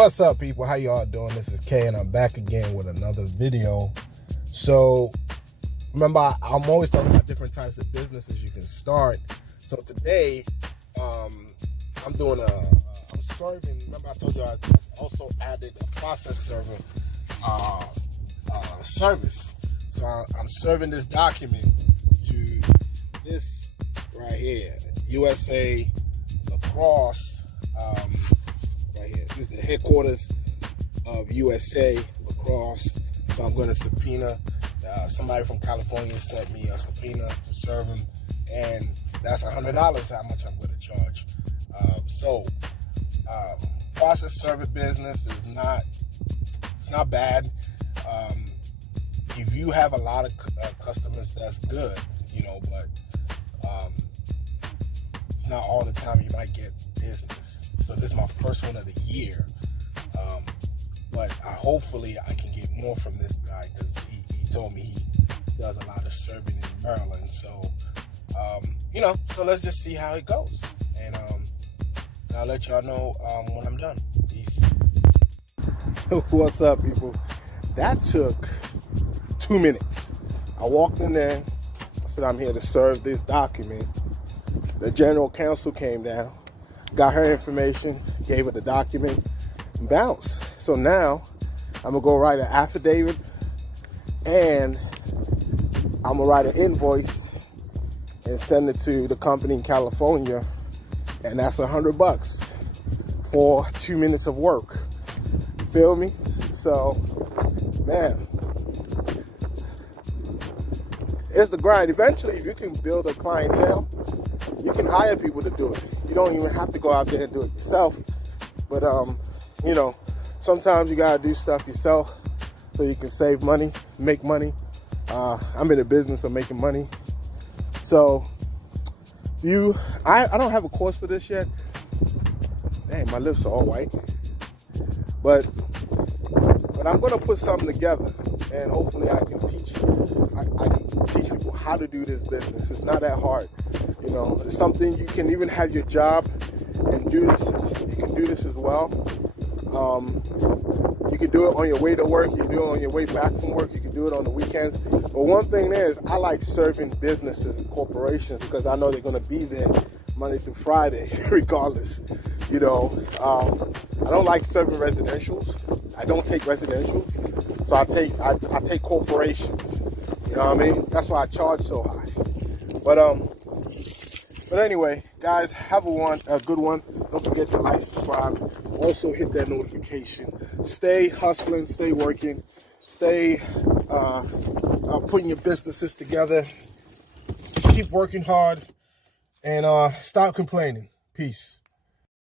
What's up, people? How y'all doing? This is Kay, and I'm back again with another video. So remember, I'm always talking about different types of businesses you can start. So today I'm doing I'm serving. Remember I told you I also added a process server service. So I'm serving this document to this right here, USA Lacrosse. Right here, this is the headquarters of USA Lacrosse. So I'm going to subpoena. Somebody from California sent me a subpoena to serve him, and that's $100 how much I'm going to charge. Process service business is not bad. If you have a lot of customers, that's good, but it's not all the time you might get business. So this is my first one of the year, but hopefully I can get more from this guy, because he told me he does a lot of serving in Maryland. So so let's just see how it goes, and I'll let y'all know when I'm done. Peace. What's up, people? That took 2 minutes. I walked in there. I said, I'm here to serve this document. The general counsel came down, got her information, gave her the document, and bounced. So now I'm gonna go write an affidavit, and I'm gonna write an invoice and send it to the company in California, and that's $100 for 2 minutes of work. You feel me? So, man, it's the grind. Eventually, if you can build a clientele, you can hire people to do it. You don't even have to go out there and do it yourself. But sometimes you gotta do stuff yourself so you can save money, make money. I'm in the business of making money. So I don't have a course for this yet. Dang, my lips are all white. But I'm gonna put something together, and hopefully I can teach people how to do this business. It's not that hard. It's something you can even have your job and do this. You can do this as well. You can do it on your way to work. You can do it on your way back from work. You can do it on the weekends. But one thing is, I like serving businesses and corporations because I know they're going to be there Monday through Friday, regardless. I don't like serving residentials. I don't take residentials. So I take corporations. You know what I mean? That's why I charge so high. But anyway, guys, have a good one. Don't forget to like, subscribe. Also hit that notification. Stay hustling, stay working, stay putting your businesses together. Keep working hard, and stop complaining. Peace.